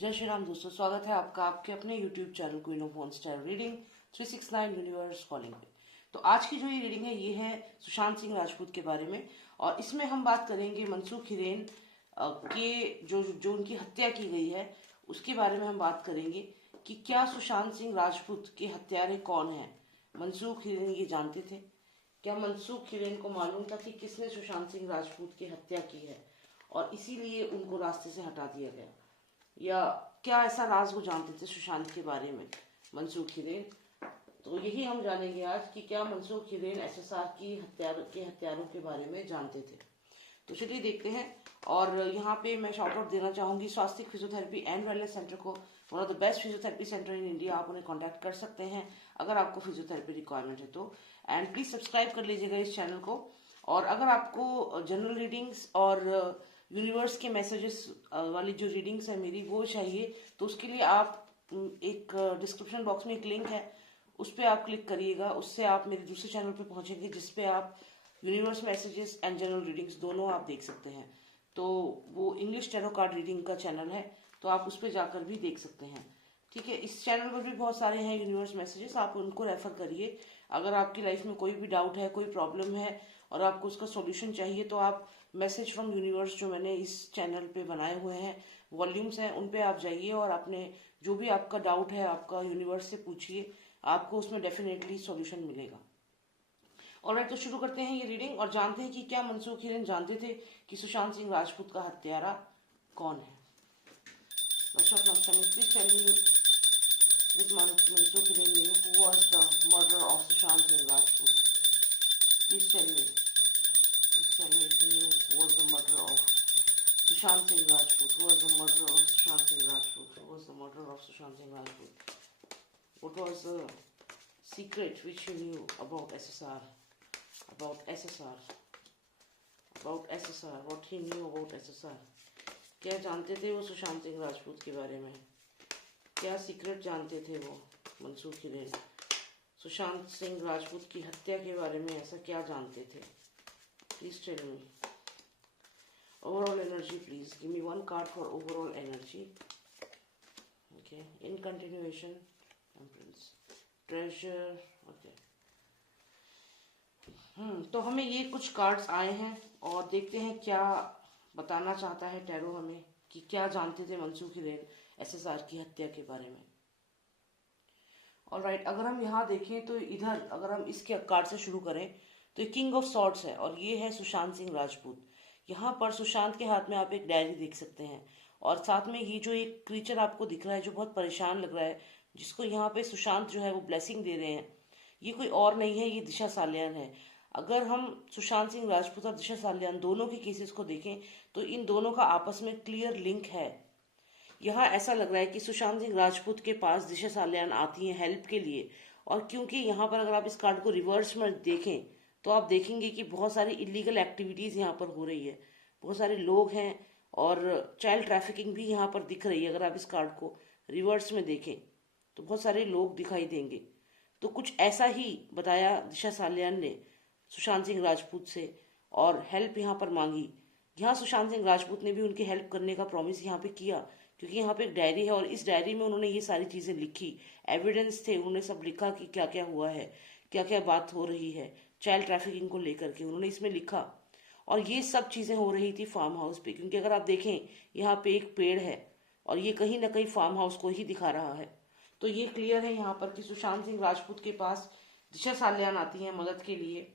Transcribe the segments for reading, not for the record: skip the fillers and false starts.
जय श्री राम दोस्तों, स्वागत है आपका आपके अपने YouTube channel queen of one star reading 369 universe calling पे। तो आज की जो ये रीडिंग है ये है सुशांत सिंह राजपूत के बारे में, और इसमें हम बात करेंगे मनसूख हिरेन के जो उनकी हत्या की गई है उसके बारे में हम बात करेंगे कि क्या सुशांत सिंह राजपूत के हत्यारे कौन है। मनसूख हिरेन ये जानते थे? क्या मनसूख हिरेन को मालूम था कि किसने सुशांत सिंह राजपूत की हत्या की है और इसीलिए उनको रास्ते से हटा दिया गया? या क्या ऐसा राज वो जानते थे सुशांत के बारे में, मनसूख हिरेन? तो यही हम जानेंगे आज कि क्या मनसूख हिरेन एसएसआर की हत्यारों के बारे में जानते थे। तो चलिए देखते हैं। और यहाँ पे मैं शॉर्ट आउट देना चाहूंगी स्वास्थ्य फिजियोथेरेपी एंड वेलनेस सेंटर को, one of the best physiotherapy centre in India. आप उन्हें कांटेक्ट कर सकते हैं अगर आपको फिजियोथेरेपी रिक्वायरमेंट है तो। एंड प्लीज सब्सक्राइब कर लीजिएगा इस चैनल को। और अगर आपको जनरल रीडिंग्स और यूनिवर्स के मैसेजेस वाली जो रीडिंग्स है मेरी वो चाहिए, तो उसके लिए आप एक डिस्क्रिप्शन बॉक्स में एक लिंक है, उस पर आप क्लिक करिएगा। उससे आप मेरे दूसरे चैनल पे पहुंचेंगे जिसपे आप universe messages and general readings दोनों आप देख सकते हैं। तो वो इंग्लिश टैरो कार्ड रीडिंग का चैनल है, तो आप उस पर जाकर भी देख सकते हैं। ठीक है, इस चैनल पर भी बहुत सारे हैं यूनिवर्स मैसेजेस, आप उनको रेफर करिए। अगर आपकी लाइफ में कोई भी डाउट है, कोई प्रॉब्लम है और आपको उसका सॉल्यूशन चाहिए, तो आप मैसेज फ्रॉम यूनिवर्स जो मैंने इस चैनल पे बनाए हुए हैं, वॉल्यूम्स हैं, उन पे आप जाइए और अपने जो भी आपका डाउट है आपका यूनिवर्स से पूछिए, आपको उसमें डेफिनेटली सॉल्यूशन मिलेगा। ऑलराइट, तो शुरू करते हैं ये रीडिंग और जानते हैं कि क्या मनसूख हिरेन जानते थे कि सुशांत सिंह राजपूत का हत्यारा कौन है। Please tell me with Mansoor Hiren knew who was the murderer of Sushant Singh Rajput. Please tell me if you knew who was the murderer of Sushant Singh Rajput. Who was the murderer of Sushant Singh Rajput? Who was the murderer of Sushant Singh Rajput? What was the secret which you knew about SSR? About SSR? About SSR? What he knew about SSR? क्या जानते थे वो सुशांत सिंह राजपूत के बारे में? क्या secret जानते थे वो मनसूख हिरेन? सुशांत सिंह राजपूत की हत्या के बारे में ऐसा क्या जानते थे? Please tell me. Overall energy, please give me one card for overall energy. Okay, in continuation, empress, treasure. Okay, तो हमें ये कुछ कार्ड्स आए हैं और देखते हैं क्या बताना चाहता है टैरो हमें कि क्या जानते थे मनसूख हिरेन एसएसआर की हत्या के बारे में। ऑलराइट, अगर हम यहाँ देखें तो इधर अगर हम इसके कार्ड से शुरू करें तो किंग ऑफ सॉर्ड्स है और ये है सुशांत सिंह राजपूत। यहाँ पर सुशांत के हाथ में आप एक डायरी देख सकते हैं और साथ में ये जो एक क्रीचर आपको दिख रहा है जो बहुत परेशान लग रहा है, जिसको यहाँ पे सुशांत जो है वो ब्लेसिंग दे रहे हैं, ये कोई और नहीं है, ये दिशा सालियान है। अगर हम सुशांत सिंह राजपूत और दिशा सालियान दोनों के केसेस को देखें तो इन दोनों का आपस में क्लियर लिंक है। यहाँ ऐसा लग रहा है कि सुशांत सिंह राजपूत के पास दिशा सालियान आती हैं हेल्प के लिए, और क्योंकि यहाँ पर अगर आप इस कार्ड को रिवर्स में देखें तो आप देखेंगे कि बहुत सारी इलीगल एक्टिविटीज़ यहाँ पर हो रही है, बहुत सारे लोग हैं और चाइल्ड ट्रैफिकिंग भी यहाँ पर दिख रही है। अगर आप इस कार्ड को रिवर्स में देखें तो बहुत सारे लोग दिखाई देंगे। तो कुछ ऐसा ही बताया दिशा सालियान ने सुशांत सिंह राजपूत से और हेल्प यहाँ पर मांगी। यहाँ सुशांत सिंह राजपूत ने भी उनकी हेल्प करने का प्रॉमिस यहाँ पे किया, क्योंकि यहाँ पे एक डायरी है और इस डायरी में उन्होंने ये सारी चीज़ें लिखी, एविडेंस थे, उन्होंने सब लिखा कि क्या क्या हुआ है, क्या क्या बात हो रही है चाइल्ड ट्रैफिकिंग को लेकर के, उन्होंने इसमें लिखा। और ये सब चीज़ें हो रही थी फार्म हाउस पे, क्योंकि अगर आप देखें यहाँ पे एक पेड़ है और ये कहीं ना कहीं फार्म हाउस को ही दिखा रहा है। तो ये क्लियर है यहाँ पर कि सुशांत सिंह राजपूत के पास दिशा सालियान आती हैं मदद के लिए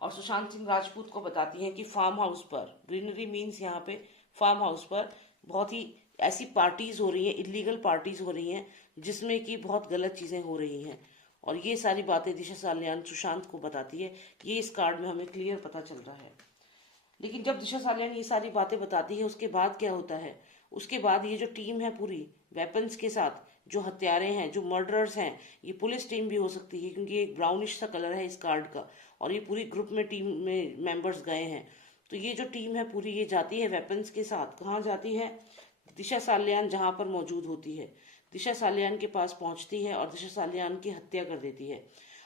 और सुशांत सिंह राजपूत को बताती हैं कि फार्म हाउस पर, ग्रीनरी मीन्स यहाँ पे फार्म हाउस पर बहुत ही ऐसी पार्टीज हो रही हैं, इलीगल पार्टीज हो रही हैं जिसमें कि बहुत गलत चीजें हो रही हैं। और ये सारी बातें दिशा सालियान सुशांत को बताती है, ये इस कार्ड में हमें क्लियर पता चल रहा है। लेकिन जब दिशा सालियान ये सारी बातें बताती है उसके बाद क्या होता है? उसके बाद ये जो टीम है पूरी वेपन्स के साथ, जो हत्यारे हैं, जो मर्डरर्स हैं, ये पुलिस टीम भी हो सकती है क्योंकि एक ब्राउनिश सा कलर है इस कार्ड का, और ये पूरी ग्रुप में टीम में मेंबर्स गए हैं। तो ये जो टीम है पूरी ये जाती है वेपन्स के साथ। कहाँ जाती है? दिशा सालियान जहाँ पर मौजूद होती है, दिशा सालियान के पास पहुंचती है और दिशा सालियान की हत्या कर देती है।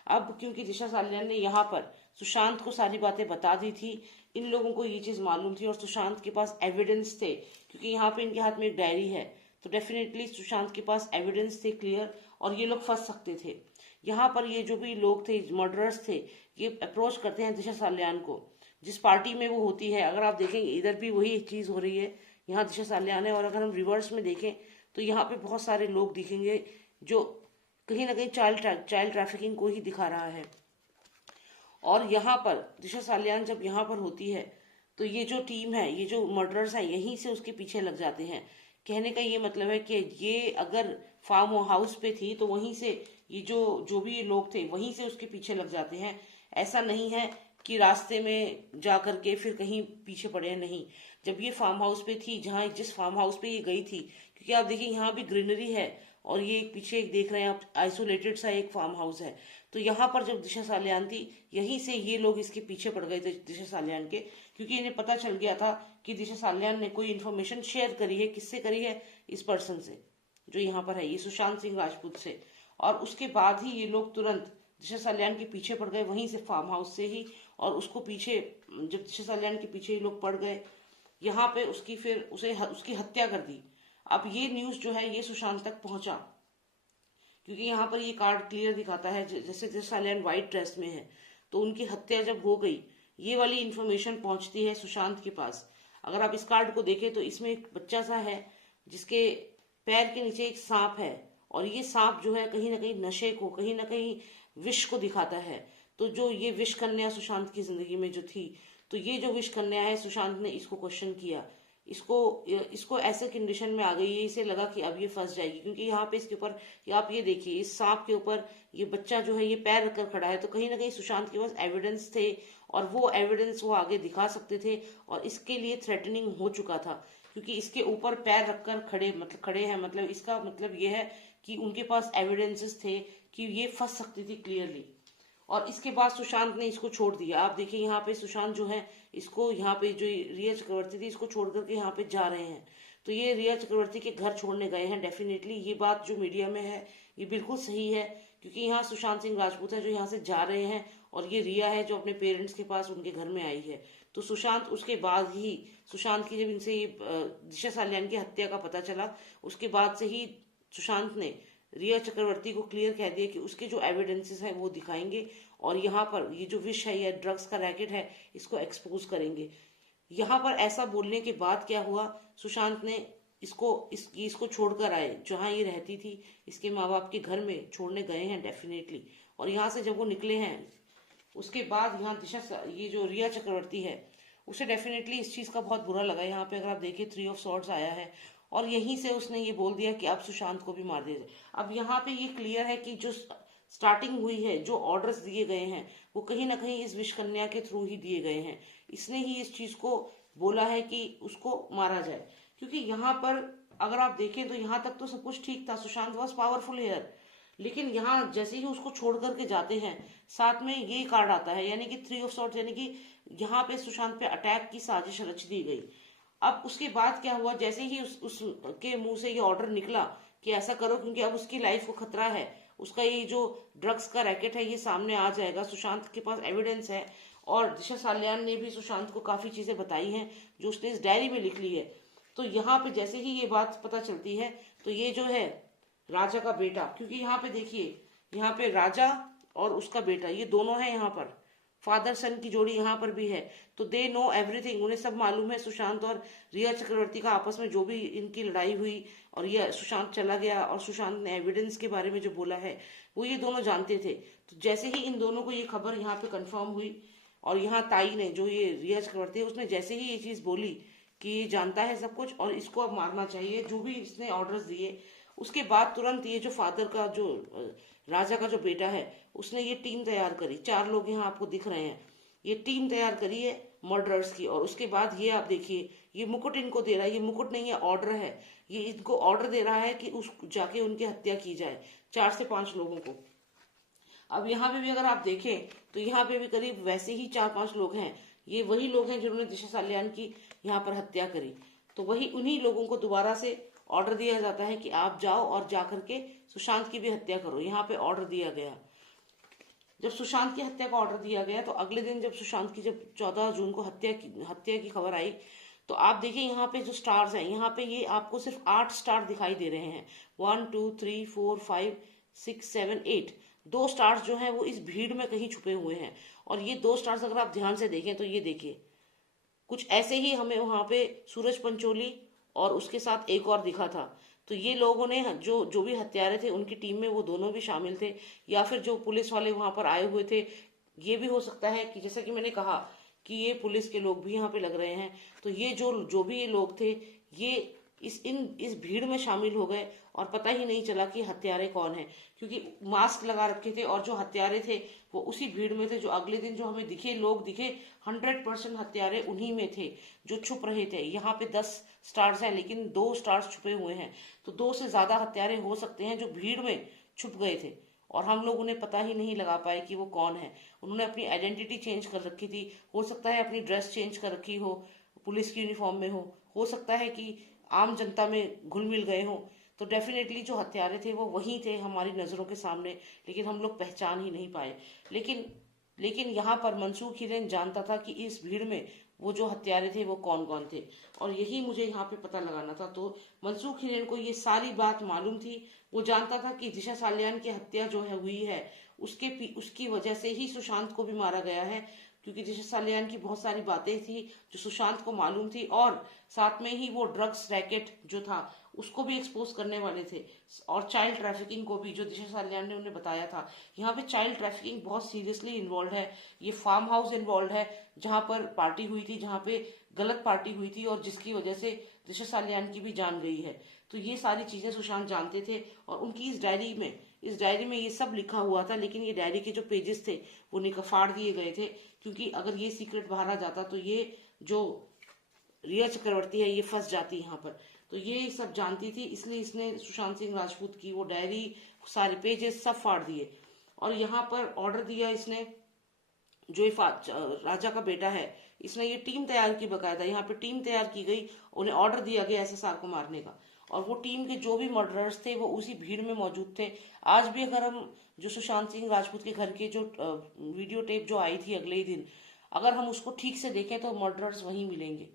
अब क्योंकि दिशा सालियान ने यहाँ पर सुशांत को सारी बातें बता दी थी, इन लोगों को ये चीज मालूम थी और सुशांत के पास एविडेंस थे, क्योंकि यहाँ पे इनके हाथ में एक डायरी है, तो डेफिनेटली सुशांत के पास एविडेंस थे क्लियर, और ये लोग फंस सकते थे। यहाँ पर ये जो भी लोग थे, मर्डरर्स थे, ये अप्रोच करते हैं दिशा साल्यान को, जिस पार्टी में वो होती है। अगर आप देखेंगे इधर भी वही चीज़ हो रही है, यहाँ दिशा साल्यान है, और अगर हम रिवर्स में देखें तो यहाँ पे बहुत सारे लोग दिखेंगे जो कहीं ना कहीं चाइल्ड ट्रैफिकिंग को ही दिखा रहा है। और यहाँ पर दिशा साल्यान जब यहाँ पर होती है तो ये जो टीम है, ये जो मर्डरर्स हैं, यहीं से उसके पीछे लग जाते हैं। कहने का ये मतलब है कि ये अगर फार्म हाउस पे थी तो वहीं से ये जो जो भी लोग थे वहीं से उसके पीछे लग जाते हैं। ऐसा नहीं है कि रास्ते में जा करके फिर कहीं पीछे पड़े हैं, नहीं। जब ये फार्म हाउस पे थी, जहाँ जिस फार्म हाउस पे ये गई थी, क्योंकि आप देखिए यहाँ भी ग्रीनरी है, और ये पीछे एक देख रहे हैं आप, आइसोलेटेड सा एक फार्म हाउस है। तो यहाँ पर जब दिशा साल्यान थी, यहीं से ये लोग इसके पीछे पड़ गए थे दिशा साल्यान के, क्योंकि इन्हें पता चल गया था कि दिशा साल्यान ने कोई इन्फॉर्मेशन शेयर करी है। किससे करी है? इस पर्सन से, जो यहाँ पर है, ये सुशांत सिंह राजपूत से। और उसके बाद ही ये लोग तुरंत दिशा साल्यान के पीछे पड़ गए, वहीं से फार्म हाउस से ही। और उसको पीछे, जब दिशा साल्यान के पीछे ये लोग पड़ गए, यहाँ पे उसकी फिर उसकी हत्या कर दी। अब ये न्यूज जो है ये सुशांत तक पहुंचा, क्योंकि यहाँ पर ये कार्ड क्लियर दिखाता है, जैसे दिशा साल्यान व्हाइट ड्रेस में है, तो उनकी हत्या जब हो गई, ये वाली इंफॉर्मेशन पहुंचती है सुशांत के पास। अगर आप इस कार्ड को देखें तो इसमें एक बच्चा सा है जिसके पैर के नीचे एक सांप है, और ये सांप जो है कहीं ना कहीं नशे को, कहीं ना कहीं विष को दिखाता है। तो जो ये विष कन्या सुशांत की जिंदगी में जो थी, तो ये जो विष कन्या है, सुशांत ने इसको क्वेश्चन किया, इसको इसको ऐसे कंडीशन में आ गई है, इसे लगा कि अब ये फंस जाएगी, क्योंकि यहाँ पे इसके ऊपर, आप ये देखिए, इस सांप के ऊपर ये बच्चा जो है ये पैर रखकर खड़ा है। तो कहीं ना कहीं सुशांत के पास एविडेंस थे, और वो एविडेंस वो आगे दिखा सकते थे, और इसके लिए थ्रेटनिंग हो चुका था, क्योंकि इसके ऊपर पैर रखकर खड़े हैं, मतलब इसका मतलब ये है कि उनके पास एविडेंसेस थे कि ये फंस सकती थी क्लियरली। और इसके बाद सुशांत ने इसको छोड़ दिया। आप देखिए यहाँ पे सुशांत जो है, इसको यहाँ पे जो रिया चक्रवर्ती थी, इसको छोड़ करके यहाँ पे जा रहे हैं। तो ये रिया चक्रवर्ती के घर छोड़ने गए हैं। डेफिनेटली ये बात जो मीडिया में है ये बिल्कुल सही है, क्योंकि यहाँ सुशांत सिंह राजपूत है जो यहाँ से जा रहे हैं, और ये रिया है जो अपने पेरेंट्स के पास उनके घर में आई है। तो सुशांत, उसके बाद ही सुशांत की जब इनसे ये दिशा साल्यान की हत्या का पता चला, उसके बाद से ही सुशांत ने रिया चक्रवर्ती को क्लियर कह दिया कि उसके जो एविडेंसेस है वो दिखाएंगे, और यहाँ पर ये जो विष है, ये ड्रग्स का रैकेट है, इसको एक्सपोज करेंगे। यहाँ पर ऐसा बोलने के बाद क्या हुआ, सुशांत ने इसको छोड़कर आए, जहाँ ये रहती थी, इसके माँ बाप के घर में छोड़ने गए हैं डेफिनेटली। और यहाँ से जब वो निकले हैं, उसके बाद यहाँ ये जो रिया चक्रवर्ती है, उसे डेफिनेटली इस चीज का बहुत बुरा लगा। यहाँ पे अगर आप देखिए 3 ऑफ सॉर्ड्स आया है, और यहीं से उसने ये बोल दिया कि अब सुशांत को भी मार दिया जाए। अब यहाँ पे ये क्लियर है कि जो स्टार्टिंग हुई है, जो ऑर्डर्स दिए गए हैं, वो कहीं ना कहीं इस विषकन्या के थ्रू ही दिए गए हैं। इसने ही इस चीज को बोला है कि उसको मारा जाए, क्योंकि यहाँ पर अगर आप देखें तो यहाँ तक तो सब कुछ ठीक था, सुशांत वॉज पावरफुल हेयर। लेकिन यहाँ जैसे ही उसको छोड़ करके जाते हैं, साथ में ये कार्ड आता है, यानी कि 3 ऑफ सॉर्ड्स, यानी कि यहाँ पे सुशांत पे अटैक की साजिश रच दी गई। अब उसके बाद क्या हुआ, जैसे ही उसके मुंह से ये ऑर्डर निकला कि ऐसा करो, क्योंकि अब उसकी लाइफ को खतरा है, उसका ये जो ड्रग्स का रैकेट है ये सामने आ जाएगा, सुशांत के पास एविडेंस है। और दिशा साल्यान ने भी सुशांत को काफी चीजें बताई हैं जो उसने इस डायरी में लिख ली है। तो यहाँ पे जैसे ही ये बात पता चलती है, तो ये जो है राजा का बेटा, क्योंकि यहाँ पे देखिए, यहाँ पे राजा और उसका बेटा, ये दोनों है यहाँ पर, फादर सन की जोड़ी यहाँ पर भी है। तो दे नो एवरीथिंग, उन्हें सब मालूम है सुशांत और रिया चक्रवर्ती का आपस में जो भी इनकी लड़ाई हुई, और ये सुशांत चला गया, और सुशांत ने एविडेंस के बारे में जो बोला है वो ये दोनों जानते थे। तो जैसे ही इन दोनों को ये खबर यहाँ पे कंफर्म हुई, और यहाँ ताई ने, जो ये रिया चक्रवर्ती है, उसने जैसे ही ये चीज बोली कि ये जानता है सब कुछ और इसको अब मारना चाहिए, जो भी इसने ऑर्डर्स दिए, उसके बाद तुरंत ये जो फादर का, जो राजा का जो बेटा है, उसने ये टीम तैयार करी। 4 लोग यहाँ आपको दिख रहे हैं, ये टीम तैयार करी है मर्डरर्स की। और उसके बाद ये आप देखिए, ये मुकुट इनको दे रहा है, ये मुकुट नहीं है, ऑर्डर है, ये इनको ऑर्डर दे रहा है कि उस जाके उनकी हत्या की जाए, 4 से 5 लोगों को। अब यहाँ पे भी अगर आप देखें तो यहाँ पे भी करीब वैसे ही 4-5 लोग हैं, ये वही लोग हैं जिन्होंने दिशा साल्यान की यहाँ पर हत्या करी। तो वही उन्हीं लोगों को दोबारा से ऑर्डर दिया जाता है कि आप जाओ और जाकर के सुशांत की भी हत्या करो। यहाँ पे ऑर्डर दिया गया। जब सुशांत की हत्या का ऑर्डर दिया गया, तो अगले दिन जब सुशांत की, जब 14 जून को हत्या की खबर आई, तो आप देखिए यहाँ पे जो स्टार्स हैं, यहाँ पे ये आपको सिर्फ 8 स्टार दिखाई दे रहे हैं। 1 2 3 4 5 6 7 8। 2 स्टार्स जो हैं वो इस भीड़ में कहीं छुपे हुए हैं। और ये 2 स्टार्स अगर आप ध्यान से देखें तो ये देखिए, कुछ ऐसे ही हमें वहां पे सूरज पंचोली और उसके साथ एक और दिखा था। तो ये लोगों ने जो जो भी हत्यारे थे उनकी टीम में वो दोनों भी शामिल थे, या फिर जो पुलिस वाले वहां पर आए हुए थे। ये भी हो सकता है कि जैसा कि मैंने कहा कि ये पुलिस के लोग भी यहाँ पे लग रहे हैं। तो ये जो जो भी ये लोग थे, ये इस भीड़ में शामिल हो गए और पता ही नहीं चला कि हत्यारे कौन है, क्योंकि मास्क लगा रखे थे और जो हत्यारे थे वो उसी भीड़ में थे। जो अगले दिन जो हमें दिखे लोग दिखे, 100% हत्यारे उन्हीं में थे जो छुप रहे थे। यहाँ पे 10 स्टार्स हैं लेकिन 2 स्टार्स छुपे हुए हैं। तो 2 से ज्यादा हत्यारे हो सकते हैं जो भीड़ में छुप गए थे और हम लोग उन्हें पता ही नहीं लगा पाए कि वो कौन है। उन्होंने अपनी आइडेंटिटी चेंज कर रखी थी, हो सकता है अपनी ड्रेस चेंज कर रखी हो, पुलिस की यूनिफॉर्म में हो सकता है कि आम जनता में घुल मिल गए हो। तो डेफिनेटली जो हत्यारे थे वो वही थे हमारी नजरों के सामने, लेकिन हम लोग पहचान ही नहीं पाए। लेकिन लेकिन यहाँ पर मनसूख हिरेन जानता था कि इस भीड़ में वो जो हत्यारे थे वो कौन कौन थे, और यही मुझे यहाँ पे पता लगाना था। तो मनसूख हिरेन को ये सारी बात मालूम थी। वो जानता था कि दिशा सालियान की हत्या जो है हुई है उसकी वजह से ही सुशांत को भी मारा गया है, क्योंकि दिशा सालियान की बहुत सारी बातें थी जो सुशांत को मालूम थी, और साथ में ही वो ड्रग्स रैकेट जो था उसको भी एक्सपोज करने वाले थे, और चाइल्ड ट्रैफिकिंग को भी, जो दिशा सालियान ने उन्हें बताया था। यहाँ पे चाइल्ड ट्रैफिकिंग बहुत सीरियसली इन्वॉल्व है। ये फार्म हाउस इन्वॉल्व है जहाँ पर पार्टी हुई थी, जहाँ पे गलत पार्टी हुई थी और जिसकी वजह से दिशा सालियान की भी जान गई है। तो ये सारी चीजें सुशांत जानते थे और उनकी इस डायरी में ये सब लिखा हुआ था। लेकिन ये डायरी के जो पेजेस थे वो फाड़ दिए गए थे, क्योंकि अगर ये सीक्रेट बाहर आ जाता तो ये जो रिया चक्रवर्ती है ये फंस जाती यहाँ पर। तो ये सब जानती थी, इसलिए इसने सुशांत सिंह राजपूत की वो डायरी, सारे पेजेस सब फाड़ दिए। और यहाँ पर ऑर्डर दिया इसने, जो राजा का बेटा है, इसने ये टीम तैयार की, बकायदा यहाँ पे टीम तैयार की गई, उन्हें ऑर्डर दिया गया एसएसआर को मारने का। और वो टीम के जो भी मर्डरर्स थे वो उसी भीड़ में मौजूद थे। आज भी अगर हम जो सुशांत सिंह राजपूत के घर के जो वीडियो टेप जो आई थी अगले ही दिन, अगर हम उसको ठीक से देखें तो मर्डरर्स वहीं मिलेंगे,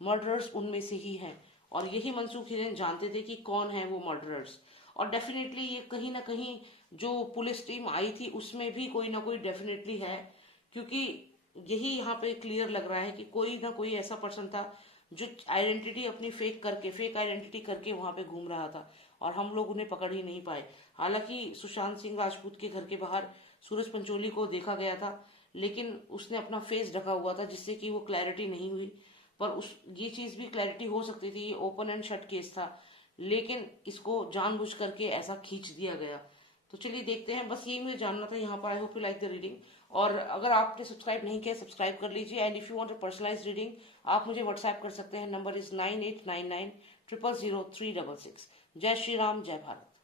मर्डरर्स उनमें से ही हैं। और यही मनसूख हिरेन जानते थे कि कौन है वो मर्डरर्स। और डेफिनेटली ये कहीं ना कहीं जो पुलिस टीम आई थी उसमें भी कोई ना कोई डेफिनेटली है, क्योंकि यही यहाँ पे क्लियर लग रहा है कि कोई ना कोई ऐसा पर्सन था जो आइडेंटिटी अपनी फेक आइडेंटिटी करके वहां पे घूम रहा था, और हम लोग उन्हें पकड़ ही नहीं पाए। हालांकि सुशांत सिंह राजपूत के घर के बाहर सूरज पंचोली को देखा गया था, लेकिन उसने अपना फेस ढका हुआ था जिससे कि वो क्लैरिटी नहीं हुई। पर ये चीज भी क्लैरिटी हो सकती थी, ये ओपन एंड शट केस था, लेकिन इसको जानबूझ करके ऐसा खींच दिया गया। तो चलिए देखते हैं, बस यही मुझे जानना था यहाँ पर। I hope you like the reading, और अगर आपने सब्सक्राइब नहीं किया सब्सक्राइब कर लीजिए। And if you want a personalised reading आप मुझे व्हाट्सएप कर सकते हैं, नंबर इज 9899 000 366। जय श्री राम, जय भारत।